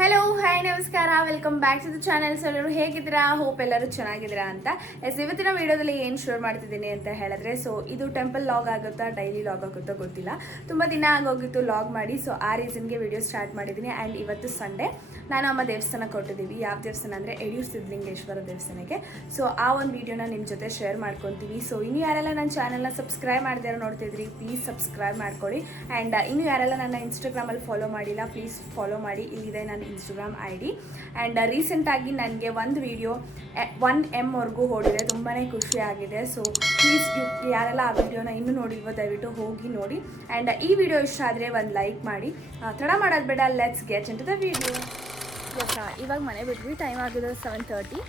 Hello hi ನಮಸ್ಕಾರ, welcome back to the channel. So ಎಲ್ಲರೂ ಹೇಗಿದ್ದೀರಾ? ಹೋಪ್ ಎಲ್ಲರೂ ಚೆನ್ನಾಗಿದ್ದೀರಾ ಅಂತ. ಇವತ್ತಿನ ವಿಡಿಯೋದಲ್ಲಿ ಏನು ಶೇರ್ ಮಾಡ್ತಿದ್ದೀನಿ ಅಂತ ಹೇಳಿದ್ರೆ, ಸೊ ಇದು ಟೆಂಪಲ್ ಲಾಗ್ ಆಗುತ್ತಾ ಡೈಲಿ ಲಾಗ್ ಆಗುತ್ತೋ ಗೊತ್ತಿಲ್ಲ. ತುಂಬ ದಿನ ಆಗೋಗಿತ್ತು ಲಾಗ್ ಮಾಡಿ, ಸೊ ಆ ರೀಸನ್ಗೆ ವಿಡಿಯೋ ಸ್ಟಾರ್ಟ್ ಮಾಡಿದ್ದೀನಿ. ಆ್ಯಂಡ್ ಇವತ್ತು ಸಂಡೇ ನಾನು ಅಮ್ಮ ದೇವಸ್ಥಾನಕ್ಕೆ ಕೊಟ್ಟಿದ್ದೀವಿ. ಯಾವ ದೇವಸ್ಥಾನ ಅಂದರೆ ಯಡಿಯೂರು ಸಿದ್ಧಲಿಂಗೇಶ್ವರ ದೇವಸ್ಥಾನಕ್ಕೆ. ಸೊ ಆ ಒಂದು ವಿಡಿಯೋನ ನಿಮ್ಮ ಜೊತೆ ಶೇರ್ ಮಾಡ್ಕೊತೀವಿ. ಸೊ ಇನ್ನು ಯಾರೆಲ್ಲ ನನ್ನ ಚಾನಲ್ನ ಸಬ್ಸ್ಕ್ರೈಬ್ ಮಾಡಿದಾರ ನೋಡ್ತಿದ್ರಿ, ಪ್ಲೀಸ್ ಸಬ್ಸ್ಕ್ರೈಬ್ ಮಾಡ್ಕೊಳ್ಳಿ. ಆ್ಯಂಡ್ ಇನ್ನು ಯಾರೆಲ್ಲ ನನ್ನ ಇನ್ಸ್ಟಾಗ್ರಾಮಲ್ಲಿ ಫಾಲೋ ಮಾಡಿಲ್ಲ, ಪ್ಲೀಸ್ ಫಾಲೋ ಮಾಡಿ. ಇಲ್ಲಿದೆ ನನ್ನ ಇನ್ಸ್ಟಾಗ್ರಾಮ್ ID. ಆ್ಯಂಡ್ ರೀಸೆಂಟಾಗಿ ನನಗೆ ಒಂದು ವಿಡಿಯೋ 1M ವರೆಗೂ ಓಡಿದೆ, ತುಂಬಾ ಖುಷಿ ಆಗಿದೆ. ಸೊ ಪ್ಲೀಸ್ ಯಾರೆಲ್ಲ ಆ ವಿಡಿಯೋನ ಇನ್ನೂ ನೋಡಿಲ್ವೋ ದಯವಿಟ್ಟು ಹೋಗಿ ನೋಡಿ. ಆ್ಯಂಡ್ ಈ ವಿಡಿಯೋ ಇಷ್ಟ ಆದರೆ ಒಂದು ಲೈಕ್ ಮಾಡಿ. ತಡ ಮಾಡೋದು ಬೇಡ, let's get into the video. ಇವಾಗ ಮನೆ ಬಿಟ್ವಿ, ಟೈಮ್ ಆಗಿದೆ 7:30.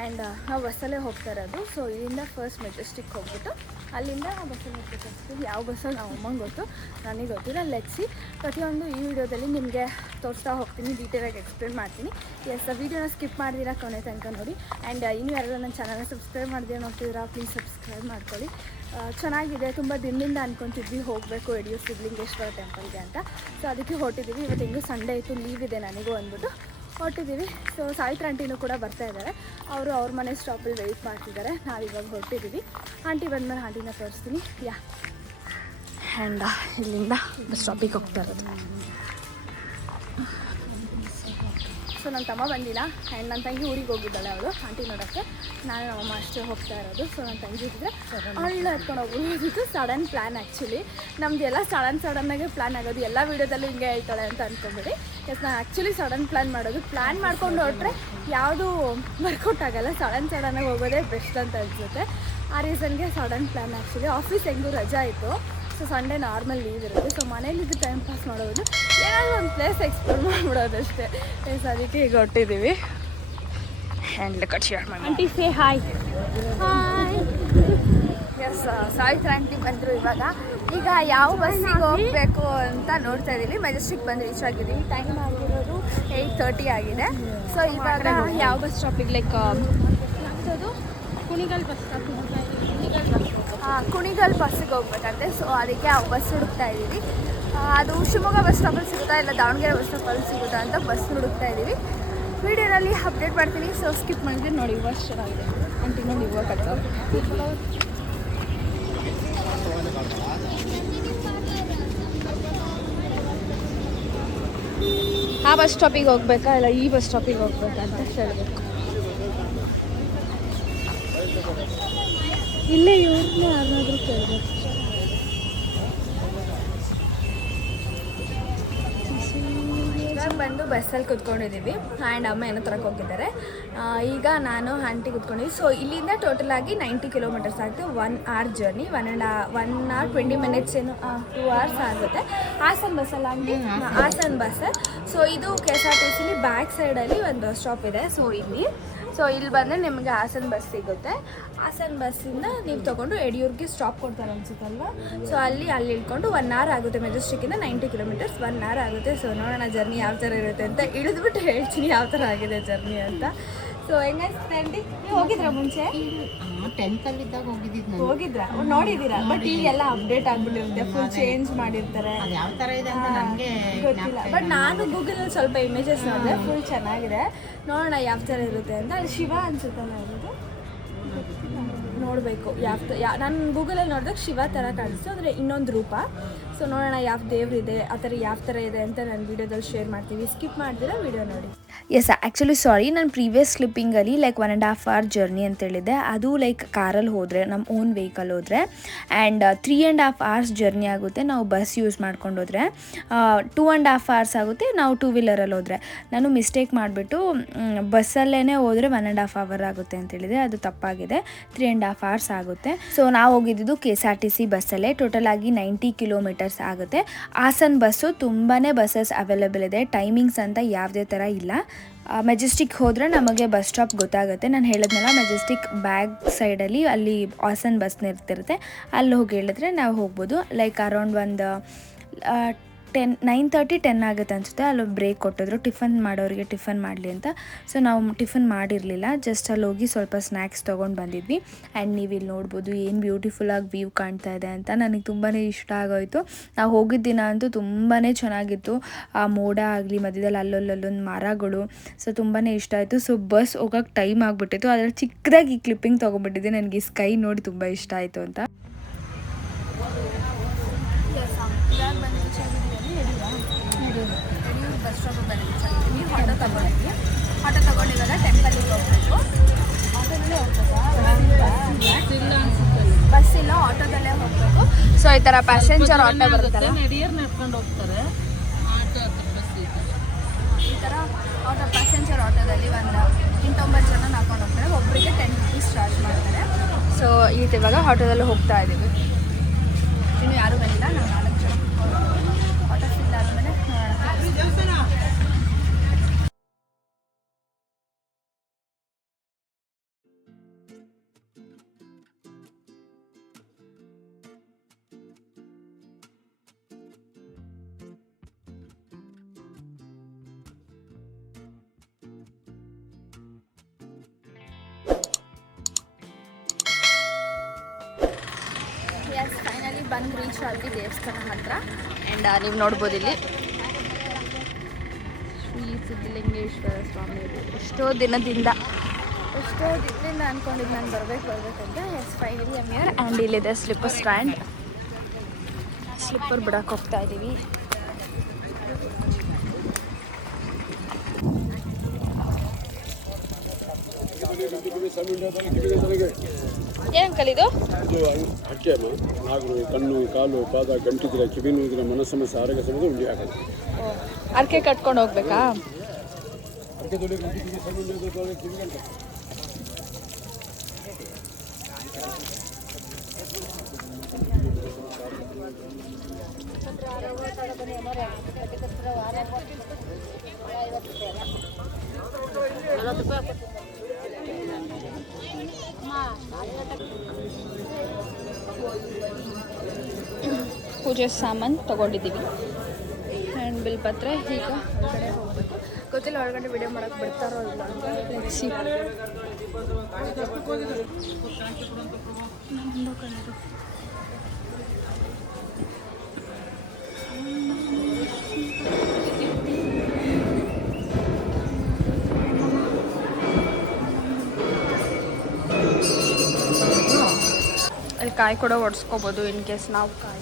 ಆ್ಯಂಡ್ ನಾವು ಬಸ್ಸಲ್ಲೇ ಹೋಗ್ತಾ ಇರೋದು. ಸೊ ಇಲ್ಲಿಂದ ಫಸ್ಟ್ ಮೆಜೆಸ್ಟಿಕ್ ಹೋಗ್ಬಿಟ್ಟು ಅಲ್ಲಿಂದ ಬಸ್ಸಲ್ಲಿ ಹೋಗ್ಬೇಕು. ಯಾವ ಬಸ್ಸಲ್ಲಿ ನಾವು ಅಮ್ಮಂಗೆ ಗೊತ್ತು, ನನಗೆ ಗೊತ್ತಿಲ್ಲ. ಲೆಟ್ಸಿ ಪ್ರತಿಯೊಂದು ಈ ವಿಡಿಯೋದಲ್ಲಿ ನಿಮಗೆ ತೋರಿಸ್ತಾ ಹೋಗ್ತೀನಿ, ಡೀಟೇಲಾಗಿ ಎಕ್ಸ್ಪ್ಲೇನ್ ಮಾಡ್ತೀನಿ. ವಿಡಿಯೋನ ಸ್ಕಿಪ್ ಮಾಡಿದಿರಾ ಕೊನೆ ತನಕ ನೋಡಿ. ಆ್ಯಂಡ್ ಇನ್ನೂ ಯಾರೆಲ್ಲ ನನ್ನ ಚಾನಲ್ನ ಸಬ್ಸ್ಕ್ರೈಬ್ ಮಾಡಿದ್ರೆ ನೋಡ್ತಿದ್ದೀರಾ, ಪ್ಲೀಸ್ ಸಬ್ಸ್ಕ್ರೈಬ್ ಮಾಡ್ಕೊಳ್ಳಿ. ಚೆನ್ನಾಗಿದೆ. ತುಂಬ ದಿನದಿಂದ ಅಂದ್ಕೊತಿದ್ವಿ ಹೋಗಬೇಕು ಯಡಿಯೂರು ಸಿದ್ಧಲಿಂಗೇಶ್ವರ ಟೆಂಪಲ್ಗೆ ಅಂತ. ಸೊ ಅದಕ್ಕೆ ಹೊರಟಿದ್ದೀವಿ. ಇವತ್ತು ಹೆಂಗೂ ಸಂಡೇ ಇತ್ತು, ಲೀವ್ ಇದೆ ನನಗೂ ಅಂದ್ಬಿಟ್ಟು ಹೊರಟಿದ್ದೀವಿ. ಸೊ ಸಾವಿತ್ರ ಆಂಟಿನೂ ಕೂಡ ಬರ್ತಾ ಇದ್ದಾರೆ. ಅವರು ಅವ್ರ ಮನೆ ಸ್ಟಾಪಲ್ಲಿ ವೆಯ್ಟ್ ಮಾಡ್ತಿದ್ದಾರೆ. ನಾವಿವಾಗ ಹೊರಟಿದ್ದೀವಿ. ಆಂಟಿ ಬಂದಮೇಲೆ ಆಂಟಿನ ತೋರಿಸ್ತೀನಿ. ಆ್ಯಂಡ್ ಇಲ್ಲಿಂದ ಬಸ್ ಸ್ಟಾಪಿಗೆ ಹೋಗ್ತಾ ಇರೋದು. ಸೊ ನನ್ನ ತಮ್ಮ ಬಂದಿಲ್ಲ. ಆ್ಯಂಡ್ ನನ್ನ ತಂಗಿ ಊರಿಗೆ ಹೋಗಿದ್ದಾಳೆ, ಅವಳು ಆಂಟಿ ನೋಡೋಕ್ಕೆ. ನಾನು ನಮ್ಮಮ್ಮ ಅಷ್ಟೇ ಹೋಗ್ತಾ ಇರೋದು. ಸೊ ನನ್ನ ತಂಗಿ ಇದ್ದರೆ ಅವಳು ಎತ್ಕೊಂಡು ಹೋಗ್ಬೋದಿತ್ತು. ಸಡನ್ ಪ್ಲ್ಯಾನ್ ಆ್ಯಕ್ಚುಲಿ ನಮ್ಮದೆಲ್ಲ ಸಡನ್ನಾಗೆ ಪ್ಲ್ಯಾನ್ ಆಗೋದು. ಎಲ್ಲ ವೀಡಿಯೋದಲ್ಲೂ ಹಿಂಗೆ ಹೇಳ್ತಾಳೆ ಅಂತ ಅಂದ್ಕೊಂಬಿಡಿ. ನಾನು ಆ್ಯಕ್ಚುಲಿ ಸಡನ್ ಪ್ಲ್ಯಾನ್ ಮಾಡೋದು. ಪ್ಲ್ಯಾನ್ ಮಾಡ್ಕೊಂಡು ಹೊರಟ್ರೆ ಯಾವುದೂ ವರ್ಕೌಟ್ ಆಗೋಲ್ಲ. ಸಡನ್ನಾಗಿ ಹೋಗೋದೇ ಬೆಸ್ಟ್ ಅಂತ ಅನಿಸುತ್ತೆ. ಆ ರೀಸನ್ಗೆ ಸಡನ್ ಪ್ಲ್ಯಾನ್ ಆ್ಯಕ್ಚುಲಿ. ಆಫೀಸ್ ಹೆಂಗೂ ರಜಾ ಇತ್ತು. ಸೊ ಸಂಡೇ ನಾರ್ಮಲ್ ಲೀವ್ ಇರುತ್ತೆ. ಸೊ ಮನೇಲಿದ್ದು ಟೈಮ್ ಪಾಸ್ ಮಾಡೋದು, ಏನಾದರೂ ಒಂದು ಪ್ಲೇಸ್ ಎಕ್ಸ್ಪ್ಲೋರ್ ಮಾಡಿಬಿಡೋದಷ್ಟೇ. ಅದಕ್ಕೆ ಈಗ ಹೊಟ್ಟಿದ್ದೀವಿ. ಹ್ಯಾಂಡ್ ಕಟ್ ಶೇರ್ ಮಾಡಿ. Aunty say hi. Hi. Savitra aunty ಬಂದರು ಇವಾಗ. ಈಗ ಯಾವ ಬಸ್ಸಿಗೆ ಹೋಗಬೇಕು ಅಂತ ನೋಡ್ತಾ ಇದ್ದೀವಿ. ಮೆಜೆಸ್ಟಿಕ್ ಬಂದು ರೀಚ್ ಆಗಿದ್ದೀವಿ. ಟೈಮ್ ಆಗಿರೋದು 8:30 ಆಗಿದೆ. ಸೊ ಇವಾಗ ಯಾವ ಬಸ್ ಸ್ಟಾಪಿಗೆ ಲೈಕ್ ಯಾವುದು ಕುಣಿಗಲ್ ಬಸ್ ಸ್ಟಾಪ್. ಕುಣಿಗಲ್ ಬಸ್ಸಿಗೆ ಹೋಗ್ಬೇಕಂತೆ. ಸೊ ಅದಕ್ಕೆ ಆ ಬಸ್ ಹುಡುಕ್ತಾ ಇದ್ದೀವಿ. ಅದು ಶಿವಮೊಗ್ಗ ಬಸ್ ಸ್ಟಾಪಲ್ಲಿ ಸಿಗುತ್ತಾ ಇಲ್ಲ ದಾವಣಗೆರೆ ಬಸ್ ಸ್ಟಾಪಲ್ಲಿ ಸಿಗುತ್ತಾ ಅಂತ ಬಸ್ ಹುಡುಕ್ತಾ ಇದ್ದೀವಿ. ವಿಡಿಯೋನಲ್ಲಿ ಅಪ್ಡೇಟ್ ಮಾಡ್ತೀನಿ. ಸೊ ಸ್ಕಿಪ್ ಮಾಡಿದ್ರೆ ನೋಡಿ, ಬಸ್ ಚೆನ್ನಾಗಿದೆ. ಆಂಟಿ ನೋಡಿ ಇವಾಗ ಆ ಬಸ್ ಸ್ಟಾಪಿಗೆ ಹೋಗ್ಬೇಕಾ ಇಲ್ಲ ಈ ಬಸ್ ಸ್ಟಾಪಿಗೆ ಹೋಗ್ಬೇಕಾ ಅಂತ ಹೇಳಬೇಕು. ಇಲ್ಲೇ ಇವ್ರನ್ನ ಯಾರನ್ನಾದ್ರೂ ಕೇಳಬೇಕು. ಬಂದು ಬಸ್ಸಲ್ಲಿ ಕುತ್ಕೊಂಡಿದ್ದೀವಿ. ಆ್ಯಂಡ್ ಅಮ್ಮ ಏನೋ ತರಕ್ಕೆ ಹೋಗಿದ್ದಾರೆ. ಈಗ ನಾನು ಆಂಟಿ ಕುತ್ಕೊಂಡಿದ್ವಿ. ಸೊ ಇಲ್ಲಿಂದ ಟೋಟಲ್ ಆಗಿ 90 ಕಿಲೋಮೀಟರ್ಸ್ ಆಗುತ್ತೆ. 1 hour ಜರ್ನಿ. 1 hour 20 minutes ಏನು 2 hours ಆಗುತ್ತೆ. ಹಾಸನ್ ಬಸ್ಸಲ್ಲಿ ಆಂಟಿ, ಹಾಸನ್ ಬಸ್. ಸೊ ಇದು KSRTCಲಿ ಬ್ಯಾಕ್ ಸೈಡಲ್ಲಿ ಒಂದು ಸ್ಟಾಪ್ ಇದೆ. ಸೊ ಇಲ್ಲಿ ಬಂದರೆ ನಿಮಗೆ ಹಾಸನ್ ಬಸ್ ಸಿಗುತ್ತೆ. ಹಾಸನ್ ಬಸ್ಸಿಂದ ನೀವು ತೊಗೊಂಡು ಯಡಿಯೂರಿಗೆ ಸ್ಟಾಪ್ ಕೊಡ್ತಾರೆ ಅನ್ಸುತ್ತಲ್ವ. ಸೊ ಅಲ್ಲಿ ಇಳ್ಕೊಂಡು 1 hour ಆಗುತ್ತೆ. ಮೆಜೆಸ್ಟಿಕ್ಕಿಂದ 90 ಕಿಲೋಮೀಟರ್ಸ್ 1 hour ಆಗುತ್ತೆ. ಸೊ ನೋಡೋಣ ಜರ್ನಿ ಯಾವ ಥರ ಇರುತ್ತೆ ಅಂತ. ಇಳಿದ್ಬಿಟ್ಟು ಹೇಳ್ತೀನಿ ಯಾವ ಥರ ಆಗಿದೆ ಜರ್ನಿ ಅಂತ. ಸೊ ಹೆಂಗನ್ಸುತ್ತೆ ಆಂಟಿ? ನೀವು ಹೋಗಿದ್ರಾ ಮುಂಚೆ? 10th ಅಲ್ಲಿ ಇದ್ದಾಗ ಹೋಗಿದ್ರಾ? ನೋಡಿದ್ದೀರಾ? ಬಟ್ ಇಲ್ಲಿ ಎಲ್ಲ ಅಪ್ಡೇಟ್ ಆಗ್ಬಿಟ್ಟಿರುತ್ತೆ, ಫುಲ್ ಚೇಂಜ್ ಮಾಡಿರ್ತಾರೆ. ಯಾವ ತರ ಇದೆ ಅಂತ ನನಗೆ ಗೊತ್ತಿಲ್ಲ. ಬಟ್ ನಾನು ಗೂಗಲಲ್ಲಿ ಸ್ವಲ್ಪ ಇಮೇಜಸ್ ನೋಡಿದೆ, ಫುಲ್ ಚೆನ್ನಾಗಿದೆ. ನೋಡೋಣ ಯಾವ ಥರ ಇರುತ್ತೆ ಅಂತ. ಅಲ್ಲಿ ಶಿವ ಅನ್ಸುತ್ತಲ್ಲ ಇರೋದು, ನೋಡಬೇಕು. ನಾನು ಗೂಗಲಲ್ಲಿ ನೋಡಿದಾಗ ಶಿವ ಥರ ಕಾಣಿಸ್ತು, ಅಂದರೆ ಇನ್ನೊಂದು ರೂಪ. ಸೊ ನೋಡೋಣ ಯಾವ ದೇವ್ರಿದೆ, ಆ ಥರ ಯಾವ ಥರ ಇದೆ ಅಂತ ನಾನು ವೀಡಿಯೋದಲ್ಲಿ ಶೇರ್ ಮಾಡ್ತೀವಿ. ಸ್ಕಿಪ್ ಮಾಡ್ತೀರಾ ವಿಡಿಯೋ ನೋಡಿ. ಆ್ಯಕ್ಚುಲಿ ಸಾರಿ, ನಾನು ಪ್ರೀವಿಯಸ್ ಕ್ಲಿಪ್ಪಿಂಗಲ್ಲಿ ಲೈಕ್ 1.5 hour ಜರ್ನಿ ಅಂತೇಳಿದ್ದೆ. ಅದು ಲೈಕ್ ಕಾರಲ್ಲಿ ಹೋದರೆ, ನಮ್ಮ ಓನ್ ವೆಹಿಕಲ್ ಹೋದರೆ. ಆ್ಯಂಡ್ 3.5 hours ಜರ್ನಿ ಆಗುತ್ತೆ ನಾವು ಬಸ್ ಯೂಸ್ ಮಾಡ್ಕೊಂಡು ಹೋದರೆ. 2.5 hours ಆಗುತ್ತೆ ನಾವು 2 wheeler ಹೋದರೆ. ನಾನು ಮಿಸ್ಟೇಕ್ ಮಾಡಿಬಿಟ್ಟು ಬಸ್ಸಲ್ಲೇ ಹೋದರೆ 1.5 hour ಆಗುತ್ತೆ ಅಂತೇಳಿದೆ. ಅದು ತಪ್ಪಾಗಿದೆ. 3.5 hours ಆಗುತ್ತೆ. ಸೊ ನಾವು ಹೋಗಿದ್ದು KSRTC ಬಸ್ಸಲ್ಲೇ. ಟೋಟಲ್ ಆಗಿ 90 ಕಿಲೋಮೀಟರ್ಸ್ ಆಗುತ್ತೆ. ಹಾಸನ್ ಬಸ್ಸು ತುಂಬಾ ಬಸ್ಸಸ್ ಅವೈಲೇಬಲ್ ಇದೆ. ಟೈಮಿಂಗ್ಸ್ ಅಂತ ಯಾವುದೇ ಥರ ಇಲ್ಲ. ಮೆಜೆಸ್ಟಿಕ್ ಹೋದರೆ ನಮಗೆ ಬಸ್ ಸ್ಟಾಪ್ ಗೊತ್ತಾಗುತ್ತೆ. ನಾನು ಹೇಳಿದ್ನಲ್ಲ, ಮೆಜೆಸ್ಟಿಕ್ ಬ್ಯಾಕ್ ಸೈಡಲ್ಲಿ ಅಲ್ಲಿ ಹಾಸನ್ ಬಸ್ ನಿಂತಿರುತ್ತೆ. ಅಲ್ಲಿ ಹೋಗಿ ಹೇಳಿದ್ರೆ ನಾವು ಹೋಗ್ಬೋದು. ಲೈಕ್ ಅರೌಂಡ್ ಒಂದು 9:30 10 ಆಗುತ್ತೆ ಅನಿಸುತ್ತೆ. ಅಲ್ಲಿ ಬ್ರೇಕ್ ಕೊಟ್ಟಿದ್ರು ಟಿಫನ್ ಮಾಡೋರಿಗೆ ಟಿಫನ್ ಮಾಡಲಿ ಅಂತ. ಸೊ ನಾವು ಟಿಫನ್ ಮಾಡಿರಲಿಲ್ಲ, ಜಸ್ಟ್ ಅಲ್ಲಿ ಹೋಗಿ ಸ್ವಲ್ಪ ಸ್ನ್ಯಾಕ್ಸ್ ತೊಗೊಂಡು ಬಂದಿದ್ವಿ. ಆ್ಯಂಡ್ ನೀವು ಇಲ್ಲಿ ನೋಡ್ಬೋದು ಏನು ಬ್ಯೂಟಿಫುಲ್ಲಾಗಿ ವ್ಯೂ ಕಾಣ್ತಾ ಇದೆ ಅಂತ. ನನಗೆ ತುಂಬಾ ಇಷ್ಟ ಆಗೋಯಿತು. ನಾವು ಹೋಗಿದ್ದ ದಿನ ಅಂತೂ ತುಂಬಾ ಚೆನ್ನಾಗಿತ್ತು. ಆ ಮೋಡ ಆಗಲಿ, ಮಧ್ಯದಲ್ಲಿ ಅಲ್ಲೊಂದು ಮರಗಳು, ಸೊ ತುಂಬಾ ಇಷ್ಟ ಆಯಿತು. ಸೊ ಬಸ್ ಹೋಗೋಕ್ಕೆ ಟೈಮ್ ಆಗಿಬಿಟ್ಟಿತ್ತು. ಅದರಲ್ಲಿ ಚಿಕ್ಕದಾಗಿ ಈ ಕ್ಲಿಪ್ಪಿಂಗ್ ತೊಗೊಂಡ್ಬಿಟ್ಟಿದ್ದೆ. ನನಗೆ ಈ ಸ್ಕೈ ನೋಡಿ ತುಂಬ ಇಷ್ಟ ಆಯಿತು ಅಂತ. ಬಸ್ ಸ್ಟಾಪ್ ಬಂದಿದ್ದೀವಿ. ಆಟೋ ತಗೊಂಡಿದ್ವಿ. ಆಟೋ ತಗೊಂಡಿವಾಗ ಟೆಂಪಲಿಗೆ ಹೋಗ್ಬೇಕು. ಆಟೋದಲ್ಲೇ ಬಸ್ ಇಲ್ಲ, ಆಟೋದಲ್ಲೇ ಹೋಗಬೇಕು. ಸೊ ಈ ಥರ ಪ್ಯಾಸೆಂಜರ್ ಆಟೋ ಬರುತ್ತಲ್ಲ, ನಡ್ಕೊಂಡು ಹೋಗ್ತಾರೆ. ಈ ಥರ ಆಟೋ ಪ್ಯಾಸೆಂಜರ್ ಆಟೋದಲ್ಲಿ ಒಂದು 8-9 ಜನ ಹಾಕೊಂಡು ಹೋಗ್ತಾರೆ. ಒಬ್ಬರಿಗೆ 10 rupees ಚಾರ್ಜ್ ಮಾಡ್ತಾರೆ. ಸೊ ಇವಾಗ ಆಟೋದಲ್ಲಿ ಹೋಗ್ತಾ ಇದ್ದೀವಿ. ಇನ್ನು ಯಾರೂ ಬಂದಿಲ್ಲ, ನಾವು 4 ಜನ ಆಟೋ ಫಿಲ್ ಆದಮೇಲೆ ಫೈನಲಿ ಬಂದು ರೀಚ್ ಆದ್ವಿ ದೇವಸ್ಥಾನ ಹತ್ರ. ಆ್ಯಂಡ್ ನೀವು ನೋಡ್ಬೋದು ಇಲ್ಲಿ ಶ್ರೀ ಸಿದ್ಧಲಿಂಗೇಶ್ವರ ಸ್ವಾಮಿ. ಎಷ್ಟೋ ದಿನದಿಂದ ಅಂದ್ಕೊಂಡಿದ್ದು ನಾನು ಬರ್ಬೇಕಂತ. S finally I am here. And ಇಲ್ಲಿದೆ ಸ್ಲಿಪ್ಪರ್ ಸ್ಟ್ಯಾಂಡ್. ಸ್ಲಿಪ್ಪರ್ ಬಿಡಕ್ಕೆ ಹೋಗ್ತಾ ಇದ್ದೀವಿ. ಏನು ಕಲಿದು ಇದು ಅಕ್ಕೆ ಅಮ್ಮ, ನಾಗರು, ಕಣ್ಣು, ಕಾಲು, ಪಾದ, ಗಂಟಿದ್ರೆ, ಕಿವಿ ನೋವಿದ್ರೆ, ಮನ ಸಮಸ್ಯೆ, ಆರೋಗ್ಯ ಸಮಸ್ಯೆ ಉಂಡಿ ಹಾಕೋದು. ಅರ್ಕೆ ಕಟ್ಕೊಂಡು ಹೋಗ್ಬೇಕಾ? ಅಕ್ಕೆ ತೊಳೆ, ಗಂಟಿ ಕಿವಿ, ಸಣ್ಣ ತೊಳೆ, ಕಿವಿ ಗಂಟೆ. ಪೂಜೆ ಸಾಮಾನು ತೊಗೊಂಡಿದ್ದೀವಿ. ಆ್ಯಂಡ್ ಬಿಲ್ಪತ್ರ. ಈಗ ಹೊರಗಡೆ ಹೋಗಬೇಕು. ಗೊತ್ತಿಲ್ಲ ಒಳಗಡೆ ವಿಡಿಯೋ ಮಾಡೋಕ್ಕೆ ಬಿಡ್ತಾರೋ ಇಲ್ಲ ಅಂತ. ಲೆಟ್ಸಿ. ಅಲ್ಲಿ ಕಾಯಿ ಕೂಡ ಒಡ್ಸ್ಕೊಬೋದು ಇನ್ ಕೇಸ್ ನಾವು ಕಾಯಿ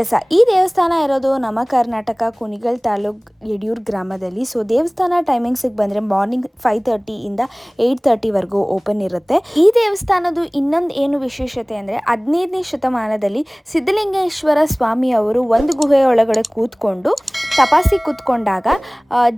ಎಸ್, ಈ ದೇವಸ್ಥಾನ ಇರೋದು ನಮ್ಮ ಕರ್ನಾಟಕ ಕುಣಿಗಲ್ ತಾಲೂಕ್ ಯಡಿಯೂರು ಗ್ರಾಮದಲ್ಲಿ. ಸೊ ದೇವಸ್ಥಾನ ಟೈಮಿಂಗ್ಸಿಗೆ ಬಂದರೆ ಮಾರ್ನಿಂಗ್ 5:30 ಇಂದ 8:30ವರೆಗೂ ಓಪನ್ ಇರುತ್ತೆ. ಈ ದೇವಸ್ಥಾನದ ಇನ್ನೊಂದು ಏನು ವಿಶೇಷತೆ ಅಂದರೆ 15ನೇ ಶತಮಾನದಲ್ಲಿ ಸಿದ್ಧಲಿಂಗೇಶ್ವರ ಸ್ವಾಮಿ ಅವರು ಒಂದು ಗುಹೆಯ ಒಳಗಡೆ ಕೂತ್ಕೊಂಡು ತಪಾಸಿ ಕೂತ್ಕೊಂಡಾಗ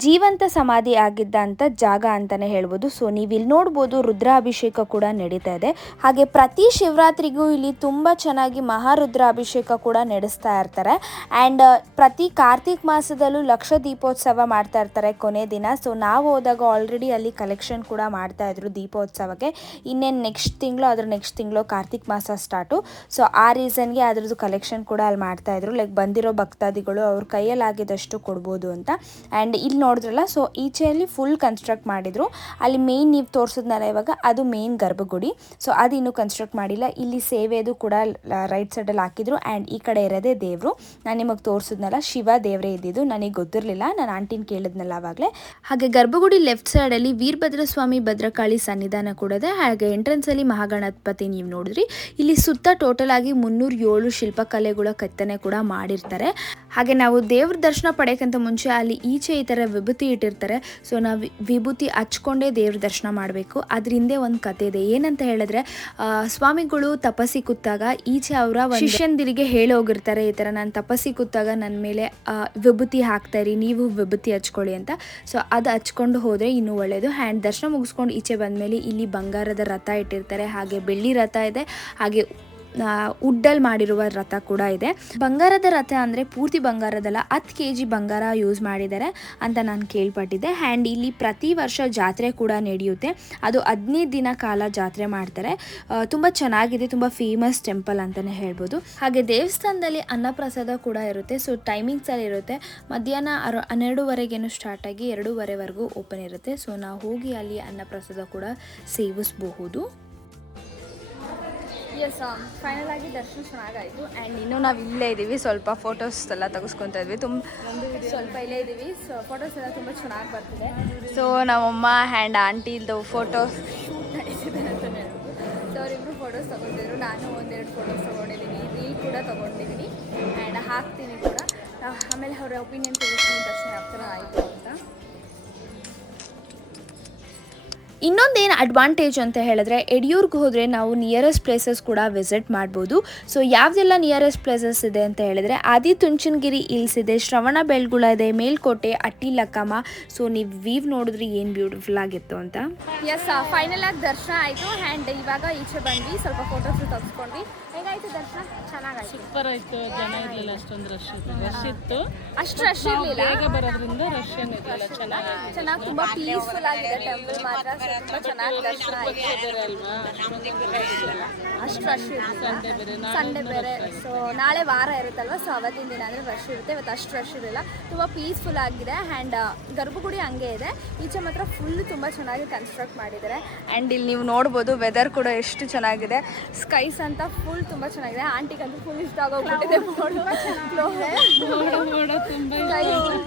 ಜೀವಂತ ಸಮಾಧಿ ಆಗಿದ್ದಂಥ ಜಾಗ ಅಂತಲೇ ಹೇಳ್ಬೋದು. ಸೊ ನೀವು ಇಲ್ಲಿ ನೋಡ್ಬೋದು ರುದ್ರಾಭಿಷೇಕ ಕೂಡ ನಡೀತಾ ಇದೆ. ಹಾಗೆ ಪ್ರತಿ ಶಿವರಾತ್ರಿಗೂ ಇಲ್ಲಿ ತುಂಬ ಚೆನ್ನಾಗಿ ಮಹಾರುದ್ರಾಭಿಷೇಕ ಕೂಡ ನಡೆಸ್ತಾ ಇರ್ತಾರೆ. ಆ್ಯಂಡ್ ಪ್ರತಿ ಕಾರ್ತಿಕ್ ಮಾಸದಲ್ಲೂ ಲಕ್ಷ ದೀಪೋತ್ಸವ ಮಾಡ್ತಾ ಇರ್ತಾರೆ ಕೊನೆ ದಿನ. ಸೊ ನಾವು ಹೋದಾಗ ಆಲ್ರೆಡಿ ಅಲ್ಲಿ ಕಲೆಕ್ಷನ್ ಕೂಡ ಮಾಡ್ತಾ ಇದ್ರು ದೀಪೋತ್ಸವಕ್ಕೆ. ಇನ್ನೇನು ನೆಕ್ಸ್ಟ್ ತಿಂಗಳು ಕಾರ್ತಿಕ್ ಮಾಸ ಸ್ಟಾರ್ಟು. ಸೊ ಆ ರೀಸನ್ಗೆ ಅದ್ರದ್ದು ಕಲೆಕ್ಷನ್ ಕೂಡ ಅಲ್ಲಿ ಮಾಡ್ತಾಯಿದ್ರು. ಲೈಕ್ ಬಂದಿರೋ ಭಕ್ತಾದಿಗಳು ಅವ್ರ ಕೈಯಲ್ಲಾಗಿದ್ದಷ್ಟು ಕೊಡ್ಬೋದು ಅಂತ. ಆ್ಯಂಡ್ ಇಲ್ಲಿ ನೋಡಿದ್ರಲ್ಲ, ಸೊ ಈಚೆಯಲ್ಲಿ ಫುಲ್ ಕನ್ಸ್ಟ್ರಕ್ಟ್ ಮಾಡಿದ್ರು. ಅಲ್ಲಿ ಮೇನ್ ನೀವು ತೋರಿಸಿದ್ನಲ್ಲ ಇವಾಗ, ಅದು ಮೇನ್ ಗರ್ಭಗುಡಿ. ಸೊ ಅದು ಇನ್ನೂ ಕನ್ಸ್ಟ್ರಕ್ಟ್ ಮಾಡಿಲ್ಲ. ಇಲ್ಲಿ ಸೇವೆದು ಕೂಡ ರೈಟ್ ಸೈಡಲ್ಲಿ ಹಾಕಿದ್ರು. ಆ್ಯಂಡ್ ಈ ಕಡೆ ಇರೋದೇ ದೇವರು. ನಾನು ನಿಮಗೆ ತೋರಿಸಿದ್ನಲ್ಲ, ಶಿವ ದೇವರೇ ಇದ್ದಿದ್ದು. ನನಗೆ ಗೊತ್ತಿರಲಿಲ್ಲ, ನಾನು ಆಂಟಿನ ಕೇಳಿದ್ನಲ್ಲ ಆವಾಗಲೇ. ಹಾಗೆ ಗರ್ಭಗುಡಿ ಲೆಫ್ಟ್ ಸೈಡಲ್ಲಿ ವೀರಭದ್ರ ಸ್ವಾಮಿ ಭದ್ರಕಾಳಿ ಸನ್ನಿಧಾನ ಕೂಡ ಇದೆ. ಹಾಗೆ ಎಂಟ್ರೆನ್ಸಲ್ಲಿ ಮಹಾಗಣಪತಿ ನೀವು ನೋಡಿದ್ರಿ. ಇಲ್ಲಿ ಸುತ್ತ ಟೋಟಲ್ ಆಗಿ 307 ಶಿಲ್ಪಕಲೆಗಳ ಕೆತ್ತನೆ ಕೂಡ ಮಾಡಿರ್ತಾರೆ. ಹಾಗೆ ನಾವು ದೇವ್ರ ದರ್ಶನ ಪಡೆಯೋಕ್ಕಿಂತ ಮುಂಚೆ ಅಲ್ಲಿ ಈಚೆ ಈ ಥರ ವಿಭೂತಿ ಇಟ್ಟಿರ್ತಾರೆ. ಸೊ ನಾವು ವಿಭೂತಿ ಹಚ್ಕೊಂಡೇ ದೇವ್ರ ದರ್ಶನ ಮಾಡಬೇಕು. ಅದ್ರ ಹಿಂದೆ ಒಂದು ಕತೆ ಇದೆ. ಏನಂತ ಹೇಳಿದ್ರೆ, ಸ್ವಾಮಿಗಳು ತಪಸ್ಸಿ ಕೂತಾಗ ಈಚೆ ಅವರ ಶಿಷ್ಯಂದಿರಿಗೆ ಹೇಳಿ ಹೋಗಿರ್ತಾರೆ, ಈ ಥರ ನಾನು ತಪಸ್ಸಿ ಕೂತಾಗ ನನ್ನ ಮೇಲೆ ವಿಭೂತಿ ಹಾಕ್ತಾಯಿರಿ, ನೀವು ವಿಭೂತಿ ಹಚ್ಕೊಳ್ಳಿ ಅಂತ. ಸೊ ಅದು ಹಚ್ಕೊಂಡು ಹೋದರೆ ಇನ್ನೂ ಒಳ್ಳೆಯದು. ಹ್ಯಾಂಡ್ ದರ್ಶನ ಮುಗಿಸ್ಕೊಂಡು ಈಚೆ ಬಂದಮೇಲೆ ಇಲ್ಲಿ ಬಂಗಾರದ ರಥ ಇಟ್ಟಿರ್ತಾರೆ. ಹಾಗೆ ಬೆಳ್ಳಿ ರಥ ಇದೆ. ಹಾಗೆ ವುಡ್ಡಲ್ಲಿ ಮಾಡಿರುವ ರಥ ಕೂಡ ಇದೆ. ಬಂಗಾರದ ರಥ ಅಂದರೆ ಪೂರ್ತಿ ಬಂಗಾರದಲ್ಲ, 10 kg ಬಂಗಾರ ಯೂಸ್ ಮಾಡಿದ್ದಾರೆ ಅಂತ ನಾನು ಕೇಳ್ಪಟ್ಟಿದ್ದೆ. ಆ್ಯಂಡ್ ಇಲ್ಲಿ ಪ್ರತಿ ವರ್ಷ ಜಾತ್ರೆ ಕೂಡ ನಡೆಯುತ್ತೆ. ಅದು 15 ದಿನ ಕಾಲ ಜಾತ್ರೆ ಮಾಡ್ತಾರೆ. ತುಂಬ ಚೆನ್ನಾಗಿದೆ, ತುಂಬ ಫೇಮಸ್ ಟೆಂಪಲ್ ಅಂತಲೇ ಹೇಳ್ಬೋದು. ಹಾಗೆ ದೇವಸ್ಥಾನದಲ್ಲಿ ಅನ್ನಪ್ರಸಾದ ಕೂಡ ಇರುತ್ತೆ. ಸೊ ಟೈಮಿಂಗ್ಸಲ್ಲಿ ಇರುತ್ತೆ. ಮಧ್ಯಾಹ್ನ 12:30ಗೇನು ಸ್ಟಾರ್ಟ್ ಆಗಿ 2:30ವರೆಗೂ ಓಪನ್ ಇರುತ್ತೆ. ಸೊ ನಾವು ಹೋಗಿ ಅಲ್ಲಿ ಅನ್ನಪ್ರಸಾದ ಕೂಡ ಸೇವಿಸಬಹುದು. ಎಸ್, ಫೈನಲ್ ಆಗಿ ದರ್ಶನ ಚೆನ್ನಾಗಾಯಿತು. ಆ್ಯಂಡ್ ಇನ್ನೂ ನಾವು ಇಲ್ಲೇ ಇದ್ದೀವಿ, ಸ್ವಲ್ಪ ಫೋಟೋಸ್ ಎಲ್ಲ ತೆಗೆಸ್ಕೊತಾ ಇದ್ವಿ. ಸ್ವಲ್ಪ ಇಲ್ಲೇ ಇದ್ದೀವಿ. ಸೊ ಫೋಟೋಸ್ ಎಲ್ಲ ತುಂಬ ಚೆನ್ನಾಗಿ ಬರ್ತಿದೆ. ಸೊ ನಮ್ಮಮ್ಮ ಆ್ಯಂಡ್ ಆಂಟಿದು ಫೋಟೋಸ್ ಶೂಟ್ ನಡೆಸಿದ್ದಾರೆ ಅಂತಲೇ ಹೇಳ್ಬೋದು. ಸೊ ಅವರಿಬ್ಬರು ಫೋಟೋಸ್ ತೊಗೊತಿದ್ರು. ನಾನು ಒಂದೆರಡು ಫೋಟೋಸ್ ತೊಗೊಂಡಿದ್ದೀನಿ, ರೀಲ್ ಕೂಡ ತೊಗೊಂಡಿದ್ದೀನಿ ಆ್ಯಂಡ್ ಹಾಕ್ತೀನಿ ಕೂಡ. ಆಮೇಲೆ ಅವರ ಒಪಿನಿಯನ್ ತಿಳಿಸ್ತೀನಿ ದರ್ಶನ ಯಾವ ಥರ ಆಯಿತು ಅಂತ. ಇನ್ನೊಂದೇನು ಅಡ್ವಾಂಟೇಜ್ ಅಂತ ಹೇಳಿದ್ರೆ, ಯಡಿಯೂರ್ಗೆ ಹೋದರೆ ನಾವು ನಿಯರೆಸ್ಟ್ ಪ್ಲೇಸಸ್ ಕೂಡ ವಿಸಿಟ್ ಮಾಡ್ಬೋದು. ಸೊ ಯಾವುದೆಲ್ಲ ನಿಯರೆಸ್ಟ್ ಪ್ಲೇಸಸ್ ಇದೆ ಅಂತ ಹೇಳಿದ್ರೆ, ಆದಿಚುಂಚನಗಿರಿ ಹಿಲ್ಸ್ ಇದೆ, ಶ್ರವಣ ಬೆಳಗೊಳ ಇದೆ, ಮೇಲ್ಕೋಟೆ, ಅಟ್ಟಿ ಲಕ್ಕಮ್ಮ. ಸೊ ನೀವು ವೀವ್ ನೋಡಿದ್ರೆ ಏನು ಬ್ಯೂಟಿಫುಲ್ ಆಗಿತ್ತು ಅಂತ. ಎಸ್, ಫೈನಲ್ ಆಗಿ ದರ್ಶನ ಆಯಿತು. ಆ್ಯಂಡ್ ಇವಾಗ ಈಚೆ ಬಂದ್ವಿ, ಸ್ವಲ್ಪ ಫೋಟೋಸ್ ತೆಗೆಸ್ಕೊಂಡ್ವಿ. ಹೇಗಾಯಿತು ದರ್ಶನ? ಚೆನ್ನಾಗಾಯ್ತು, ಸೂಪರ್ ಆಯ್ತು. ಜನ ಇರಲಿಲ್ಲ, ಅಷ್ಟೊಂದು ರಶ್ ಇತ್ತು. ಅಷ್ಟು ರಶ್ ಇರಲಿಲ್ಲ, ಬೇಗ ಬರೋದ್ರಿಂದ ರಶ್ ಏನಿರಲಿಲ್ಲ. ಚೆನ್ನಾಗಿ ತುಂಬ ಪೀಸ್ಫುಲ್ ಆಗಿದೆ ಟೆಂಪಲ್ ಮಾತ್ರ. ತುಂಬ ಚೆನ್ನಾಗಿ ದರ್ಶನ ಆಯಿತು. ಅಷ್ಟು ರಶ್ ಇರುತ್ತೆ, ಸಂಡೇ ಬೇರೆ. ಸೊ ನಾಳೆ ವಾರ ಇರುತ್ತಲ್ವ, ಸೊ ಅವತ್ತಿನ ದಿನ ಅಂದರೆ ರಶ್ ಇರುತ್ತೆ. ಇವತ್ತು ಅಷ್ಟು ರಶ್ ಇರಲಿಲ್ಲ, ತುಂಬ ಪೀಸ್ಫುಲ್ ಆಗಿದೆ. ಆ್ಯಂಡ್ ಗರ್ಭಗುಡಿ ಹಂಗೆ ಇದೆ. ಈಚೆ ಮಾತ್ರ ಫುಲ್ ತುಂಬ ಚೆನ್ನಾಗಿ ಕನ್ಸ್ಟ್ರಕ್ಟ್ ಮಾಡಿದ್ದಾರೆ. ಆ್ಯಂಡ್ ಇಲ್ಲಿ ನೀವು ನೋಡ್ಬೋದು ವೆದರ್ ಕೂಡ ಎಷ್ಟು ಚೆನ್ನಾಗಿದೆ. ಸ್ಕೈಸ್ ಅಂತ ಫುಲ್ ತುಂಬ ಚೆನ್ನಾಗಿದೆ. ಆಂಟಿಗಂತೂ ಫುಲ್ ಇಷ್ಟ ಆಗೋಗ್ಬಿಟ್ಟಿದೆ.